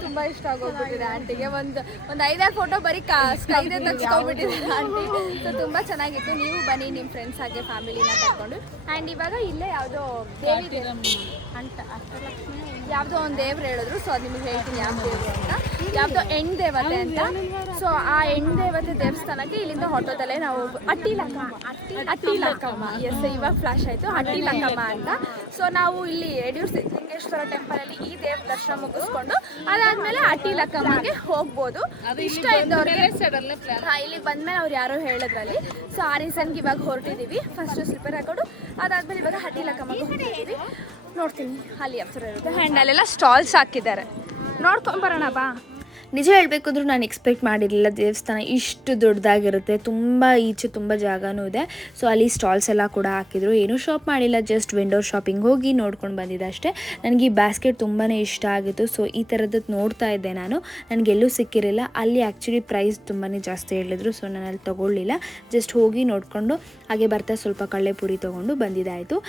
ತುಂಬ ಇಷ್ಟ ಆಗೋಗ್ಬಿಟ್ಟಿದೆ ಆಂಟಿಗೆ. ಒಂದು 5-6 ಫೋಟೋ ಬರೀ ಸ್ಕೈದೇ ತೆಗೆಸ್ಕೊಂಡ್ಬಿಟ್ಟಿದೆ ಆಂಟಿ. ಸೊ ತುಂಬ ಚೆನ್ನಾಗಿತ್ತು. ನೀವು ಬನ್ನಿ ನಿಮ್ಮ ಫ್ರೆಂಡ್ಸ್ ಹಾಗೆ ಫ್ಯಾಮಿಲಿನ ಕರ್ಕೊಂಡು. ಆ್ಯಂಡ್ ಇವಾಗ ಇಲ್ಲೇ ಯಾವುದೋ ದೇವಿ ಯಾವುದೋ ಒಂದು ದೇವ್ರು ಹೇಳಿದ್ರು. ಸೊ ಅದು ನಿಮಗೆ ಹೇಳ್ತೀನಿ ಯಾವ ದೇವರು ಅಂತ. ಯಾವುದೋ ಹೆಣ್ಣು ದೇವತೆ ಅಂತ. ಸೊ ಆ ಹೆಣ್ಣು ದೇವತೆ ದೇವಸ್ಥಾನಕ್ಕೆ ಇಲ್ಲಿಂದ ಆಟೋದಲ್ಲೇ ನಾವು ಅಟ್ಟಿ ಲಕ್ಕಮ್ಮ ಎಸ್, ಇವಾಗ ಫ್ಲಾಶ್ ಆಯಿತು, ಅಟ್ಟಿ ಲಕ್ಕಮ್ಮ ಅಂತ. ಸೊ ನಾವು ಇಲ್ಲಿ ಯಡಿಯೂರು ಸಿದ್ಧಲಿಂಗೇಶ್ವರ ಟೆಂಪಲಲ್ಲಿ ಈ ದೇವ್ರ ದರ್ಶನ ಮುಗಿಸ್ಕೊಂಡು ಅದಾದಮೇಲೆ ಅಟ್ಟಿ ಲಕ್ಕಮ್ಮಗೆ ಹೋಗ್ಬೋದು. ಇಷ್ಟ ಇದ್ದವ್ರಿಗೆ ಇಲ್ಲಿಗೆ ಬಂದಮೇಲೆ ಅವ್ರು ಯಾರೋ ಹೇಳಿದ್ರಲ್ಲಿ. ಸೊ ಆ ರೀಸನ್ಗೆ ಇವಾಗ ಹೊರಟಿದ್ದೀವಿ. ಫಸ್ಟ್ ಸ್ಲಿಪ್ಪರ್ ಹಾಕೊಂಡು ಅದಾದಮೇಲೆ ಇವಾಗ ಅಟ್ಟಿ ಲಕ್ಕಮ್ಮಗೆ ಹೋಗ್ತಿದ್ದೀವಿ. ನೋಡ್ತೀನಿ ಅಲ್ಲಿ ಯಾವ ಥರ ಇರುತ್ತೆ. ಆ್ಯಂಡ್ ಅಲ್ಲೆಲ್ಲ ಸ್ಟಾಲ್ಸ್ ಹಾಕಿದ್ದಾರೆ, ನೋಡ್ಕೊಂಬರೋಣ ಬಾ. ನಿಜ ಹೇಳಬೇಕು ಅಂದರೂ ನಾನು ಎಕ್ಸ್ಪೆಕ್ಟ್ ಮಾಡಿರಲಿಲ್ಲ ದೇವಸ್ಥಾನ ಇಷ್ಟು ದೊಡ್ಡದಾಗಿರುತ್ತೆ. ತುಂಬ ಈಚೆ ತುಂಬ ಜಾಗನೂ ಇದೆ. ಸೊ ಅಲ್ಲಿ ಸ್ಟಾಲ್ಸ್ ಎಲ್ಲ ಕೂಡ ಹಾಕಿದ್ರು. ಏನೂ ಶಾಪ್ ಮಾಡಿಲ್ಲ, ಜಸ್ಟ್ ವಿಂಡೋ ಶಾಪಿಂಗ್ ಹೋಗಿ ನೋಡ್ಕೊಂಡು ಬಂದಿದ್ದೆ ಅಷ್ಟೇ. ನನಗೆ ಈ ಬ್ಯಾಸ್ಕೆಟ್ ತುಂಬಾ ಇಷ್ಟ ಆಗಿತ್ತು. ಸೊ ಈ ಥರದ್ದು ನೋಡ್ತಾ ಇದ್ದೆ ನಾನು, ನನಗೆಲ್ಲೂ ಸಿಕ್ಕಿರಲಿಲ್ಲ. ಅಲ್ಲಿ ಆ್ಯಕ್ಚುಲಿ ಪ್ರೈಸ್ ತುಂಬಾ ಜಾಸ್ತಿ ಹೇಳಿದ್ರು. ಸೊ ನಾನು ಅಲ್ಲಿ ತೊಗೊಳ್ಳಿಲ್ಲ, ಜಸ್ಟ್ ಹೋಗಿ ನೋಡಿಕೊಂಡು ಹಾಗೆ ಬರ್ತಾ ಸ್ವಲ್ಪ ಕಳ್ಳೆಪುರಿ ತೊಗೊಂಡು ಬಂದಿದ್ದಾಯಿತು.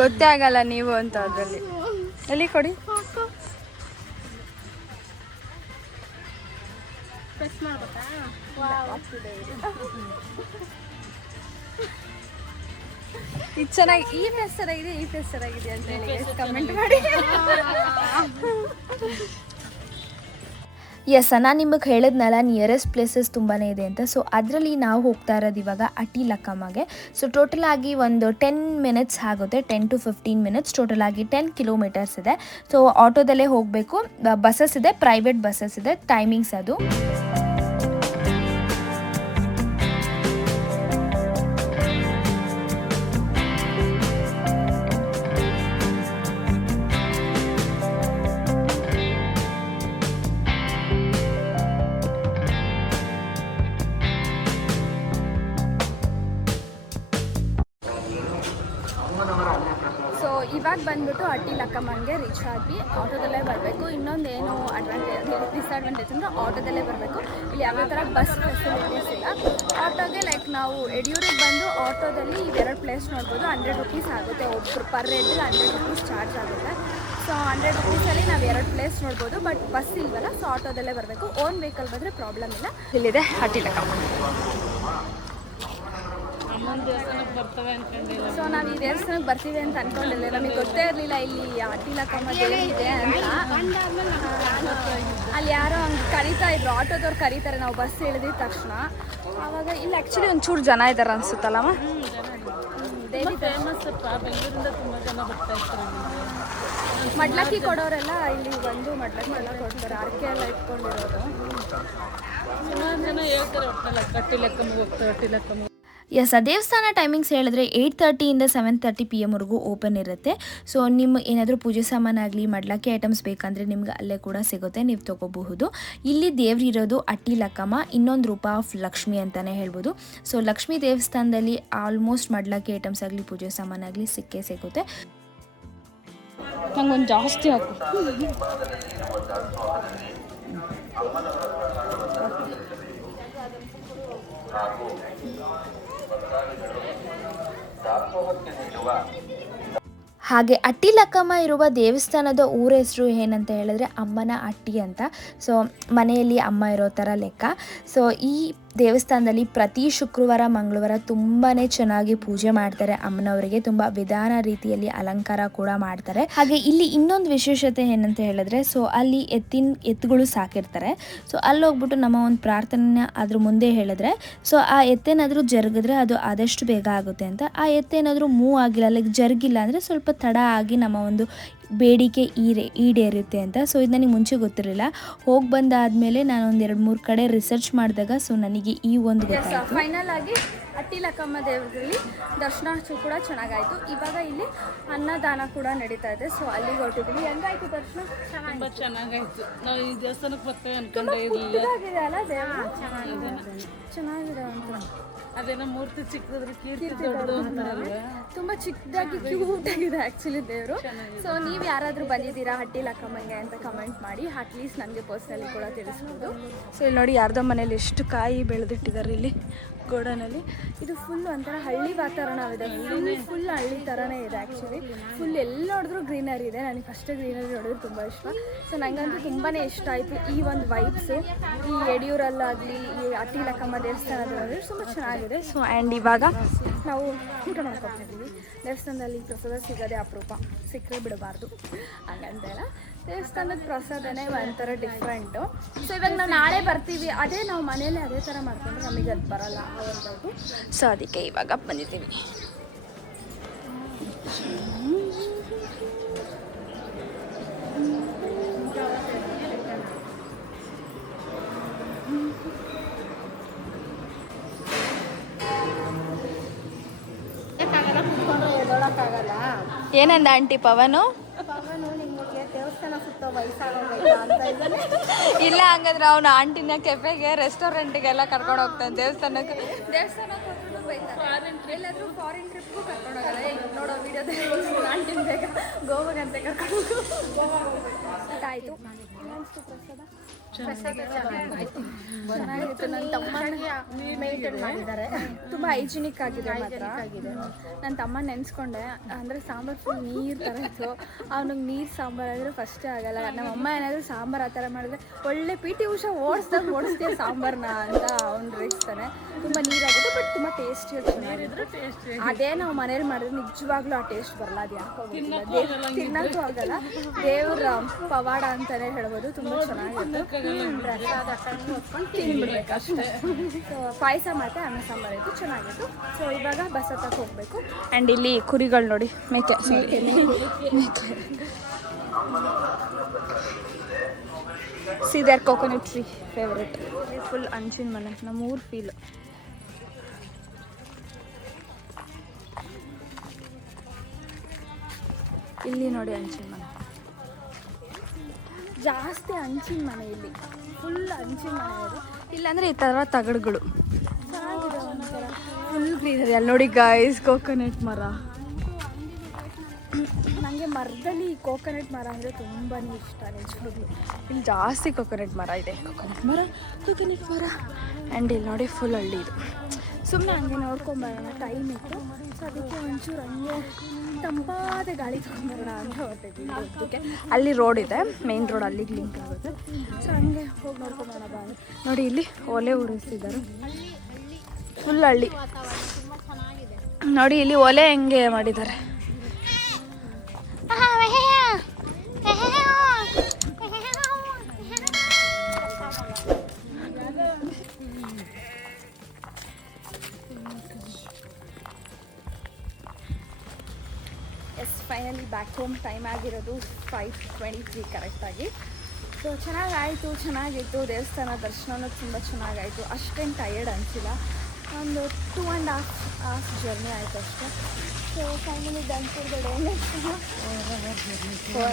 ಗೊತ್ತೇ ಆಗಲ್ಲ ನೀವು ಅಂತ ಅದರಲ್ಲಿ. ಎಲ್ಲಿ ಕೊಡಿ, ಇದು ಚೆನ್ನಾಗಿ, ಈ ಪ್ಲೇಸ್ ಚೆನ್ನಾಗಿದೆ, ಈ ಪ್ಲೇಸ್ ಚೆನ್ನಾಗಿದೆ ಅಂತ ಹೇಳಿ ಕಮೆಂಟ್ ಮಾಡಿ. ಎಸ್, ನಾನು ನಿಮಗೆ ಹೇಳಿದ್ನಲ್ಲ ನಿಯರೆಸ್ಟ್ ಪ್ಲೇಸಸ್ ತುಂಬಾ ಇದೆ ಅಂತ. ಸೊ ಅದರಲ್ಲಿ ನಾವು ಹೋಗ್ತಾ ಇರೋದು ಇವಾಗ ಅಟ್ಟಿ ಲಕ್ಕಮ್ಮಗೆ. ಸೊ ಟೋಟಲ್ ಆಗಿ ಒಂದು 10 ಮಿನಿಟ್ಸ್ ಆಗುತ್ತೆ, 10 to 15 ಮಿನಿಟ್ಸ್. ಟೋಟಲ್ ಆಗಿ 10 ಕಿಲೋಮೀಟರ್ಸ್ ಇದೆ. ಸೊ ಆಟೋದಲ್ಲೇ ಹೋಗಬೇಕು. ಬಸ್ಸಸ್ ಇದೆ, ಪ್ರೈವೇಟ್ ಬಸ್ಸಸ್ ಇದೆ. ಟೈಮಿಂಗ್ಸ್ ಅದು ಇವಾಗ ಬಂದ್ಬಿಟ್ಟು ಅಟ್ಟಿ ಲಕ್ಕಮ್ಮನಿಗೆ ರೀಚ್ ಆದ್ವಿ. ಆಟೋದಲ್ಲೇ ಬರಬೇಕು. ಇನ್ನೊಂದೇನು ಡಿಸ್ಅಡ್ವಾಂಟೇಜ್ ಅಂದರೆ ಆಟೋದಲ್ಲೇ ಬರಬೇಕು. ಇಲ್ಲಿ ಯಾವುದೇ ಥರ ಬಸ್ ಫೆಸಿಲಿಟೀಸ್ ಇಲ್ಲ. ಆಟೋಗೆ ಲೈಕ್ ನಾವು ಯಡಿಯೂರಿಗೆ ಬಂದು ಆಟೋದಲ್ಲಿ ಇವೆರಡು ಪ್ಲೇಸ್ ನೋಡ್ಬೋದು. 100 ರುಪೀಸ್ ಆಗುತ್ತೆ ಒಬ್ಬರು, ಪರ್ ಹೆಡ್ಗೆ 100 ರುಪೀಸ್ ಚಾರ್ಜ್ ಆಗುತ್ತೆ. ಸೊ 100 ರುಪೀಸಲ್ಲಿ ನಾವು 2 ಪ್ಲೇಸ್ ನೋಡ್ಬೋದು. ಬಟ್ ಬಸ್ ಇಲ್ವಲ್ಲ, ಸೊ ಆಟೋದಲ್ಲೇ ಬರಬೇಕು. ಓನ್ ವೆಹಿಕಲ್ ಬಂದರೆ ಪ್ರಾಬ್ಲಮ್ ಇಲ್ಲ. ಇಲ್ಲಿದೆ ಅಟ್ಟಿ ಲಕ್ಕಮ್ಮ. ಸೊ ನಾವು ಈ ದೇವಸ್ಥಾನಕ್ಕೆ ಬರ್ತೀವಿ ಅಂತ ಅಂದ್ಕೊಂಡಿಲ್ಲ. ನಮಗೆ ಗೊತ್ತೇ ಇರಲಿಲ್ಲ ಇಲ್ಲಿ ಅಟ್ಟಿ ಲಕ್ಕಮ್ಮ ಇದೆ ಅಂತ. ಅಲ್ಲಿ ಯಾರೋ ಹಂಗೆ ಕರೀತಾ ಇದ್ರು, ಆಟೋದವ್ರು ಕರೀತಾರೆ ನಾವು ಬಸ್ ಇಳಿದಿದ ತಕ್ಷಣ. ಆವಾಗ ಇಲ್ಲಿ ಆ್ಯಕ್ಚುಲಿ ಒಂಚೂರು ಜನ ಇದ್ದಾರೆ ಅನ್ಸುತ್ತಲ್ಲಮ್ಮ. ದೇವಿ ಫೇಮಸ್ ಅಪ್ಪ, ಬೆಂಗಳೂರಿಂದ ತುಂಬ ಜನ ಬರ್ತಾ ಇರ್ತಾರೆ. ಮಡ್ಲಕ್ಕಿ ಕೊಡೋರೆಲ್ಲ ಇಲ್ಲಿ ಬಂದು ಮಡ್ಲಕ್ಕಿ ಎಲ್ಲ ಕೊಡ್ತಾರೆ, ಅರಕೆ ಎಲ್ಲ ಇಟ್ಕೊಂಡಿರೋರು. ಸುಮಾರು ಜನ ಹೇಳ್ತಾರೆ ಒಟ್ಟಲ್ಲ ಕಟ್ಟಿ ಲೆಕ್ಕ ಹೋಗ್ತಾರೆ, ಕಟ್ಟಿ ಲೆಕ್ಕ. ಎಸ್, ಆ ದೇವಸ್ಥಾನ ಟೈಮಿಂಗ್ಸ್ ಹೇಳಿದ್ರೆ 8:30 7:30 PM ವರೆಗೂ ಓಪನ್ ಇರುತ್ತೆ. ಸೊ ನಿಮ್ಮ ಏನಾದರೂ ಪೂಜೆ ಸಾಮಾನಾಗಲಿ ಮಡ್ಲಕ್ಕಿ ಐಟಮ್ಸ್ ಬೇಕಂದರೆ ನಿಮ್ಗೆ ಅಲ್ಲೇ ಕೂಡ ಸಿಗುತ್ತೆ, ನೀವು ತೊಗೋಬಹುದು. ಇಲ್ಲಿ ದೇವ್ರಿರೋದು ಅಟ್ಟಿ ಲಕ್ಕಮ್ಮ, ಇನ್ನೊಂದು ರೂಪ ಆಫ್ ಲಕ್ಷ್ಮಿ ಅಂತಲೇ ಹೇಳ್ಬೋದು. ಸೊ ಲಕ್ಷ್ಮೀ ದೇವಸ್ಥಾನದಲ್ಲಿ ಆಲ್ಮೋಸ್ಟ್ ಮಡ್ಲಕ್ಕಿ ಐಟಮ್ಸ್ ಆಗಲಿ ಪೂಜೆ ಸಾಮಾನಾಗಲಿ ಸಿಕ್ಕೇ ಸಿಗುತ್ತೆ. ನಂಗೊಂದು ಜಾಸ್ತಿ ಹಾಕು. ಹಾಗೆ ಅಟ್ಟಿ ಲಕ್ಕಮ್ಮ ಇರುವ ದೇವಸ್ಥಾನದ ಊರ ಹೆಸರು ಏನಂತ ಹೇಳಿದ್ರೆ ಅಮ್ಮನ ಅಟ್ಟಿ ಅಂತ. ಸೊ ಮನೆಯಲ್ಲಿ ಅಮ್ಮ ಇರೋ ಥರ ಲೆಕ್ಕ. ಸೊ ಈ ದೇವಸ್ಥಾನದಲ್ಲಿ ಪ್ರತಿ ಶುಕ್ರವಾರ ಮಂಗಳವಾರ ತುಂಬಾ ಚೆನ್ನಾಗಿ ಪೂಜೆ ಮಾಡ್ತಾರೆ ಅಮ್ಮನವರಿಗೆ, ತುಂಬ ವಿಧಾನ ರೀತಿಯಲ್ಲಿ ಅಲಂಕಾರ ಕೂಡ ಮಾಡ್ತಾರೆ. ಹಾಗೆ ಇಲ್ಲಿ ಇನ್ನೊಂದು ವಿಶೇಷತೆ ಏನಂತ ಹೇಳಿದ್ರೆ, ಸೊ ಅಲ್ಲಿ ಎತ್ತುಗಳು ಸಾಕಿರ್ತಾರೆ. ಸೊ ಅಲ್ಲಿ ಹೋಗ್ಬಿಟ್ಟು ನಮ್ಮ ಒಂದು ಪ್ರಾರ್ಥನೆ ಅದ್ರ ಮುಂದೆ ಹೇಳಿದ್ರೆ, ಸೊ ಆ ಎತ್ತೇನಾದರೂ ಜರುಗಿದ್ರೆ ಅದು ಆದಷ್ಟು ಬೇಗ ಆಗುತ್ತೆ ಅಂತ. ಆ ಎತ್ತೇನಾದರೂ ಮೂವ್ ಆಗಿಲ್ಲ, ಲೈಕ್ ಜರುಗಿಲ್ಲ ಅಂದರೆ ಸ್ವಲ್ಪ ತಡ ಆಗಿ ನಮ್ಮ ಒಂದು ಬೇಡಿಕೆ ಈಡೇರುತ್ತೆ ಅಂತ. ಸೊ ಇದು ನನಗೆ ಮುಂಚೆ ಗೊತ್ತಿರಲಿಲ್ಲ. ಹೋಗಿ ಬಂದಾದಮೇಲೆ ನಾನು ಒಂದು 2-3 ಕಡೆ ರಿಸರ್ಚ್ ಮಾಡಿದಾಗ ಸೊ ನನಗೆ ಈ ಒಂದು ಗೊತ್ತಾಯಿತು. ಫೈನಲ್ ಆಗಿ ಅಟ್ಟಿ ಲಕ್ಕಮ್ಮ ದೇವರಲ್ಲಿ ದರ್ಶನ ಕೂಡ ಚೆನ್ನಾಗಾಯಿತು. ಇವಾಗ ಇಲ್ಲಿ ಅನ್ನದಾನ ಕೂಡ ನಡೀತಾ ಇದೆ. ಸೊ ಅಲ್ಲಿಗೆ ಹೊರಟಿದ್ವಿ. ಹೆಂಗಾಯ್ತು ದರ್ಶನ? ತುಂಬ ಚೆನ್ನಾಗಾಯ್ತು. ನಾವು ಈ ದೇವಸ್ಥಾನಕ್ಕೆ ಬರ್ತೇವೆ ಅನ್ಕೊಂಡೇ ಇರಲಿಲ್ಲ. ಇದಾಗಿದೆ ಅಲ್ಲ ದೇವರು, ಚೆನ್ನಾಗಿದೆ ಅಂತ. ಅದೇನೋ ಮೂರ್ತಿ ಚಿಕ್ಕದ್ರ ಕೀರ್ತಿ ದೊಡ್ಡದು ಅಂತಾರಲ್ವ, ತುಂಬ ಚಿಕ್ಕದಾಗಿ ಕ್ಯೂಟ್ ಆಗಿದೆ ಆ್ಯಕ್ಚುಲಿ ದೇವರು. ಸೊ ನೀವು ಯಾರಾದರೂ ಬಂದಿದ್ದೀರಾ ಹಟ್ಟಿ ಲಕ್ಕಮ್ಮಂಗೆ ಅಂತ ಕಮೆಂಟ್ ಮಾಡಿ, ಅಟ್ಲೀಸ್ಟ್ ನನಗೆ ಪರ್ಸ್ನಲಿ ಕೂಡ ತಿಳಿಸ್ಬೋದು. ಸೊ ಇಲ್ಲಿ ನೋಡಿ ಯಾರ್ದೋ ಮನೇಲಿ ಎಷ್ಟು ಕಾಯಿ ಬೆಳೆದಿಟ್ಟಿದ್ದಾರೆ ಇಲ್ಲಿ ಗೋಡನಲ್ಲಿ. ಇದು ಫುಲ್ ಒಂಥರ ಹಳ್ಳಿ ವಾತಾವರಣವಿದೆ, ಫುಲ್ ಹಳ್ಳಿ ಥರನೇ ಇದೆ ಆ್ಯಕ್ಚುಲಿ. ಫುಲ್ ಎಲ್ಲಿ ನೋಡಿದ್ರು ಗ್ರೀನರಿ ಇದೆ. ನನಗೆ ಫಸ್ಟ್ ಗ್ರೀನರಿ ನೋಡಿದ್ರೆ ತುಂಬ ಇಷ್ಟ. ಸೊ ನನಗಂತೂ ತುಂಬಾ ಇಷ್ಟ ಆಯಿತು ಈ ಒಂದು ವೈಬ್ಸು. ಈ ಯಡಿಯೂರಲ್ಲಾಗಲಿ ಈ ಅಟ್ಟಿ ಲಕ್ಕಮ್ಮ ದೇವಸ್ಥಾನದಲ್ಲಿ ತುಂಬ ಚೆನ್ನಾಗಿದೆ. ಸೊ ಆ್ಯಂಡ್ ಇವಾಗ ನಾವು ಊಟ ಮಾಡ್ಕೊತಿದ್ದೀವಿ. ದೇವಸ್ಥಾನದಲ್ಲಿ ಪ್ರಸಾದ ಸಿಗೋದೇ ಅಪರೂಪ, ಸಿಕ್ಕರೆ ಬಿಡಬಾರ್ದು ಹಂಗಂತೆಲ್ಲ. ದೇವಸ್ಥಾನದ ಪ್ರಸಾದನೇ ಒಂಥರ ಡಿಫ್ರೆಂಟು. ಸೊ ಇವಾಗ ನಾವು ನಾಳೆ ಬರ್ತೀವಿ, ಅದೇ ನಾವು ಮನೇಲಿ ಅದೇ ಥರ ಮಾಡ್ಕೊಂಡ್ರೆ ನಮಗೆ ಅದು ಬರೋಲ್ಲ ಅವ್ರದ್ದು. ಸೊ ಅದಕ್ಕೆ ಇವಾಗ ಬಂದಿದ್ದೀವಿ. ಏನಂದ ಆಂಟಿ ಪವನು? ದೇವಸ್ಥಾನ ಸುತ್ತ ವಯಸ್ಸಾಗೋಗೈತಾ ಅಂತ ಇದ್ದಾನೆ. ಇಲ್ಲ ಹಂಗಂದ್ರೆ ಅವನು ಆಂಟಿನ ಕೆಫೆಗೆ ರೆಸ್ಟೋರೆಂಟಿಗೆಲ್ಲ ಕರ್ಕೊಂಡು ಹೋಗ್ತಾನೆ. ದೇವಸ್ಥಾನಕ್ಕೆ ಎಲ್ಲಾದರೂ ಫಾರಿನ್ ಟ್ರಿಪ್ಗೂ ಕರ್ಕೊಂಡು ಹೋಗಲ್ಲ. ಈಗ ನೋಡೋ ವಿಡಿಯೋದಲ್ಲಿ ಆಂಟಿನ ಬೇಗ ಗೋವಾಗಂತೆ ಕರ್ಕೊಂಡು ಆಯಿತು. ಚೆನ್ನಾಗಿತ್ತು. ನನ್ನ ತಮ್ಮನಿಗೆ ಮೇಂಟೈನ್ ಮಾಡಿದ್ದಾರೆ, ತುಂಬ ಹೈಜಿನಿಕ್ ಆಗಿದೆ. ಮಾತ್ರ ನನ್ನ ತಮ್ಮ ನೆನೆಸ್ಕೊಂಡೆ ಅಂದರೆ ಸಾಂಬಾರು ಫುಲ್ ನೀರು ಥರ ಇತ್ತು. ಅವನಿಗೆ ನೀರು ಸಾಂಬಾರು ಆದರೆ ಫಸ್ಟೇ ಆಗಲ್ಲ. ನಮ್ಮ ಅಮ್ಮ ಏನಾದರೂ ಸಾಂಬಾರು ಆ ಥರ ಮಾಡಿದ್ರೆ ಒಳ್ಳೆ PT ಉಷಾ ಓಡಿಸ್ತೀಯ ಸಾಂಬಾರನ್ನ ಅಂತ ಅವ್ನು ರೇಗಿಸ್ತಾನೆ. ತುಂಬ ನೀರಾಗುತ್ತೆ, ಬಟ್ ತುಂಬ ಟೇಸ್ಟಿಯಾಗಿ ಚೆನ್ನಾಗಿದ್ರು. ಅದೇ ನಾವು ಮನೇಲಿ ಮಾಡಿದ್ರೆ ನಿಜವಾಗ್ಲೂ ಆ ಟೇಸ್ಟ್ ಬರಲ್ಲ. ಅದು ಯಾಕೋ ತಿನ್ನೋಕ್ಕೂ ಆಗಲ್ಲ. ದೇವ್ರ ಪವಾಡ ಅಂತಲೇ ಹೇಳ್ಬೋದು. ತುಂಬ ಚೆನ್ನಾಗಿತ್ತು. ತಿನ್ಬಿಡ್ಬೇಕು ಅಷ್ಟೇ. ಸೊ ಪಾಯಸ ಮತ್ತು ಅನ್ನ ಸಾಂಬಾರು ಇತ್ತು, ಚೆನ್ನಾಗಿತ್ತು. ಸೊ ಇವಾಗ ಬಸ್ ಹತ್ತಕ್ಕೆ ಹೋಗಬೇಕು. ಆ್ಯಂಡ್ ಇಲ್ಲಿ ಕುರಿಗಳು ನೋಡಿ, ಮೇಕೆ ಸೀದರ್ ಕೋಕೋನಟ್ ಟ್ರೀ ಫೇವ್ರೆಟ್. ಫುಲ್ ಹಂಚಿನ ಮನೆ, ನಮ್ಮೂರು ಫೀಲ್. ಇಲ್ಲಿ ನೋಡಿ ಹಂಚಿನ ಮನೆ, ಜಾಸ್ತಿ ಹಂಚಿನ ಮನೆ ಇಲ್ಲಿ, ಫುಲ್ ಹಂಚಿನ ಮನೆ ಇದು. ಇಲ್ಲಾಂದರೆ ಈ ಥರ ತಗಡುಗಳು ಚೆನ್ನಾಗಿದೆ ಒಂಥರ ಫುಲ್ ಗ್ರೀನರಿ. ಅಲ್ಲಿ ನೋಡಿ ಗಾಯ್ಸ್ ಕೋಕೋನಟ್ ಮರ. ನನಗೆ ಮರದಲ್ಲಿ ಕೋಕೋನಟ್ ಮರ ಅಂದರೆ ತುಂಬಾ ಇಷ್ಟ ನಿಜವಾಗ್ಲು. ಇಲ್ಲಿ ಜಾಸ್ತಿ ಕೋಕೋನಟ್ ಮರ ಇದೆ. ಕೋಕೋನಟ್ ಮರ ಆ್ಯಂಡ್ ಇಲ್ಲಿ ನೋಡಿ ಫುಲ್ ಹಳ್ಳಿ ಇದು. ಸುಮ್ಮನೆ ಹಂಗೆ ನೋಡ್ಕೊಂಬರೋಣ, ಟೈಮ್ ಇತ್ತು. ಸೊ ಅದಕ್ಕೆ ಒಂಚೂರು ಹಂಗೆ ತಂಪಾದ ಗಾಳಿ ತೊಗೊಂಬರೋಣ ಅಂತ ಹೊರಟಿದ್ವಿ. ಅದಕ್ಕೆ ಅಲ್ಲಿ ರೋಡ್ ಇದೆ, ಮೇನ್ ರೋಡ್, ಅಲ್ಲಿಗೆ ಲಿಂಕ್ ಆಗುತ್ತೆ. ಸೊ ಹಂಗೆ ಹೋಗಿ ನೋಡ್ಕೊಂಬರೋಣ ಬಾ. ನೋಡಿ ಇಲ್ಲಿ ಒಲೆ ಉರಿಸ್ತಿದ್ದಾರೆ, ಫುಲ್ ಹಳ್ಳಿ. ನೋಡಿ ಇಲ್ಲಿ ಒಲೆ ಹೆಂಗೆ ಮಾಡಿದ್ದಾರೆ. ಫೈನಲಿ ಬ್ಯಾಕ್ ಹೋಮ್ ಟೈಮ್ ಆಗಿರೋದು 5:23 ಕರೆಕ್ಟಾಗಿ. ಸೊ ಚೆನ್ನಾಗಾಯಿತು, ಚೆನ್ನಾಗಿತ್ತು. ದೇವಸ್ಥಾನ ದರ್ಶನವೂ ತುಂಬ ಚೆನ್ನಾಗಾಯಿತು. ಅಷ್ಟೇನು ಟಯರ್ಡ್ ಅನಿಸಿಲ್ಲ. ಒಂದು 2.5 hours ಜರ್ನಿ ಆಯಿತು ಅಷ್ಟೇ. ಸೊ ಫೈನಲಿ ದಂಪುರದ ಡೇ 4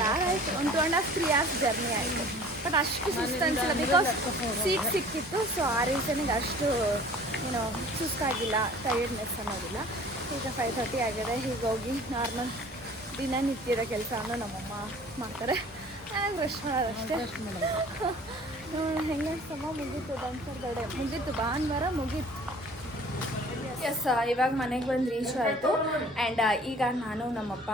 hours ಆಯಿತು. ಒಂದು 2.5-3 hours ಜರ್ನಿ ಆಯಿತು. ಬಟ್ ಅಷ್ಟು ಸುಸ್ತು ಅನಿಸಿಲ್ಲ, ಬಿಕಾಸ್ ಸೀಟ್ ಸಿಕ್ಕಿತ್ತು. ಸೊ ಆ ರೀಸನಿಗೆ ಅಷ್ಟು ಸುಸ್ತಾಗಿಲ್ಲ, ಟಯರ್ಡ್ನೆಸ್ ಅನ್ನೋದಿಲ್ಲ. ಈಗ 5:30 ಆಗಿದೆ. ಹೀಗೋಗಿ ನಾರ್ಮಲ್ ದಿನನಿತ್ಯದ ಕೆಲಸವನ್ನು ನಮ್ಮಮ್ಮ ಮಾಡ್ತಾರೆ. ನನಗೆ ರೆಸ್ಟ್ ಮಾಡೋದಷ್ಟೇ. ಹೆಂಗೆ ಸಮ ಮುಗೀತು, ದಂಪುರದ ಡೇ ಮುಗೀತು, ಭಾನುವಾರ ಮುಗೀತು. ಎಸ್, ಇವಾಗ ಮನೆಗೆ ಬಂದು ರೀಚ್ ಆಯಿತು. ಆ್ಯಂಡ್ ಈಗ ನಾನು ನಮ್ಮಪ್ಪ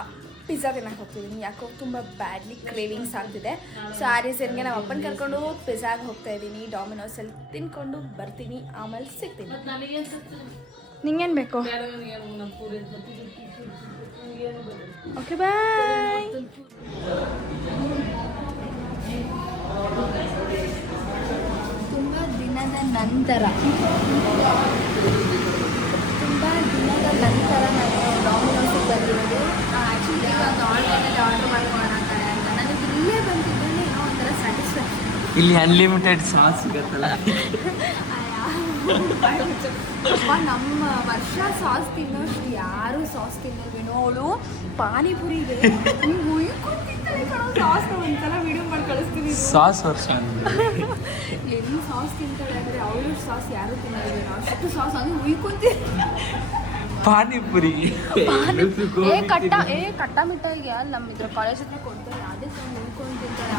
ಪಿಜ್ಜಾ ತಿನ್ನಕ್ಕೆ ಹೋಗ್ತಿದ್ದೀನಿ. ಯಾಕೋ ತುಂಬ ಬ್ಯಾಡ್ಲಿ ಕ್ರೇವಿಂಗ್ಸ್ ಆಗ್ತಿದೆ. ಸೊ ಆ ರೀಸನ್ಗೆ ನಮ್ಮ ಅಪ್ಪನ ಕರ್ಕೊಂಡು ಪಿಜ್ಜಾಗೆ ಹೋಗ್ತಾ ಇದ್ದೀನಿ. ಡಾಮಿನೋಸಲ್ಲಿ ತಿನ್ಕೊಂಡು ಬರ್ತೀನಿ, ಆಮೇಲೆ ಸಿಗ್ತೀನಿ. ನಿಂಗೇನು ಬೇಕು? ಓಕೆ, ಬಾಯ್. ತುಂಬ ದಿನದ ನಂತರ ನಾನು ಡಾಮಿನೋಸಿಗೆ ಬಂದಿರೋದು. ಆ್ಯಕ್ಚುಲಿ ಇವಾಗ ಆನ್ಲೈನಲ್ಲಿ ಆರ್ಡ್ರ್ ಮಾಡ್ಕೊಳ್ಳೋಣ ಕಡೆ ಅಂತ ನನಗೆ ಇಲ್ಲೇ ಬಂದಿದ್ದರೆ ಏನೋ ಒಂಥರ ಸ್ಯಾಟಿಸ್ಫ್ಯಾಕ್ಷನ್. ಇಲ್ಲಿ ಅನ್ಲಿಮಿಟೆಡ್ ಸಾಸ್ ಸಿಗತ್ತಲ್ಲ. ಅಪ್ಪ, ನಮ್ಮ ವರ್ಷ ಸಾಸ್ ತಿನ್ನೋಷ್ಟು ಯಾರು ಸಾಸ್ ತಿನ್ನೋಲ್ವೇನೋ. ಅವಳು ಪಾನಿಪುರಿಗೆ ಉಯ್ಕೊಂತಿರ್ತಾಳೆ ಕಣೋ ಸಾಸ್ನ. ಒಂದ್ಸಲ ವಿಡಿಯೋ ಮಾಡಿ ಕಳಿಸ್ತೀನಿ. ಸಾಸ್ ವರ್ಷ ಎಲ್ಲಿ ಸಾಸ್ ತಿಂತಾಳೆ ಅಂದರೆ ಅವಳು ಸಾಸ್ ಯಾರು ತಿನ್ನೋಲ್ವೇನೋ. ಅಷ್ಟು ಸಾಸ್ ಹಂಗೆ ಉಯ್ಕೊಂತಿ. ಪಾನಿಪುರಿ ಕಟ್ಟ ಮಿಠಾಯಿಗೆ ಅಲ್ಲಿ ನಮ್ಮ ಇದ್ರ ಕಾಲೇಜ್ ಹತ್ರ ಕೊಡ್ತಾರೆ. ಅದೇ ಸಾಂಗ್ ಉಳ್ಕೊಂಡು ತಿಂತಾರೆ.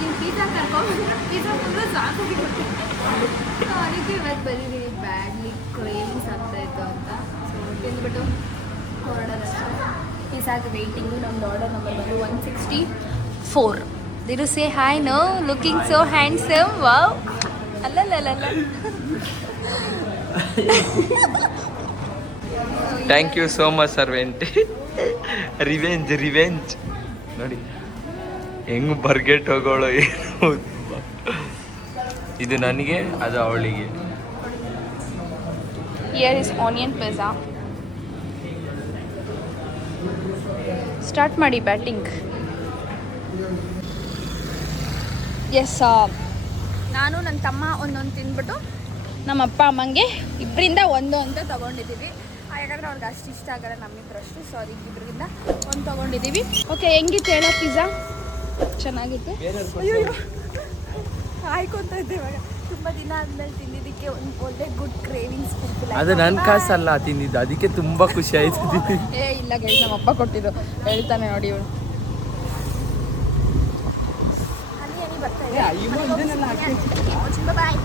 ನೀವು ಪಿಜ್ಜಾ ಕರ್ಕೊಂಡ್ಬಂದ್ರೆ ಪಿಜ್ಜಾ ಬಂದರೆ ಸಾಕು ಕೊಡ್ತೀನಿ. ಸೊ ಅದಕ್ಕೆ ಇವತ್ತು ಬರೀ ಬ್ಯಾಡ್ಲಿ ಕ್ರೇವಿಂಗ್ಸ್ ಆಗ್ತಾಯಿತ್ತು ಅಂತ. ಸೊ ತಿಂದ್ಬಿಟ್ಟು ಹೊರಡೋದಷ್ಟೇ. ಪಿಜ್ಜಾಗೆ ವೆಯ್ಟಿಂಗು. ನಮ್ದು ಆರ್ಡರ್ ನಂಬರ್ ಬಂದು 164. Dhiru say hi. No looking so handsome. Wow. ಅಲ್ಲಲ್ಲ. Thank you so much servant. Revenge ನೋಡಿ ಹೆಂಗ್ ಬರ್ಗೆಟ್ ಹೋಗೋಳು. ಇದು ನನಗೆ, ಅದು ಅವಳಿಗೆ. Here is onion pizza. Start ಮಾಡಿ ಬ್ಯಾಟಿಂಗ್. ಎಸ್, ನಾನು ನನ್ನ ತಮ್ಮ ಒಂದೊಂದು ತಿಂದ್ಬಿಟ್ಟು ನಮ್ಮ ಅಪ್ಪ ಅಮ್ಮಂಗೆ ಇಬ್ಬರಿಂದ ಒಂದು ಅಂತ ತೊಗೊಂಡಿದ್ದೀವಿ. ಯಾಕಂದರೆ ಅವ್ರಿಗೆ ಅಷ್ಟು ಇಷ್ಟ ಆಗಲ್ಲ ನಮ್ಮಿಬ್ಬರಷ್ಟು. ಸೊ ಅದಕ್ಕೆ ಇಬ್ಬರಿಂದ ಒಂದು ತೊಗೊಂಡಿದ್ದೀವಿ. ಓಕೆ, ಹೆಂಗಿತ್ತು ಹೇಳೋ ಪಿಜ್ಜಾ? ಚೆನ್ನಾಗಿತ್ತು. ಅಯ್ಯೋ ಆಯ್ಕೊಂತ ಇದ್ದೆ ಇವಾಗ. ತುಂಬ ದಿನ ಆದ್ಮೇಲೆ ತಿಂದಿದ್ದಕ್ಕೆ ಒಂದು ಒಳ್ಳೆ ಗುಡ್ ಕ್ರೇವಿಂಗ್ಸ್ ಫುಲ್ಫಿಲ್. ಅದು ನನ್ನ ಕಾಸಲ್ಲ ತಿಂದಿದ್ದು, ಅದಕ್ಕೆ ತುಂಬ ಖುಷಿ ಆಯ್ತು. ಇಲ್ಲ ಗೈಸ್, ನಮ್ಮ ಅಪ್ಪ ಕೊಟ್ಟಿದ್ದು. ಹೇಳ್ತಾನೆ ನೋಡಿ ಇವಳು. ಹನಿ ಬರ್ತಾ ಇದೆ. ಬಾಯ್.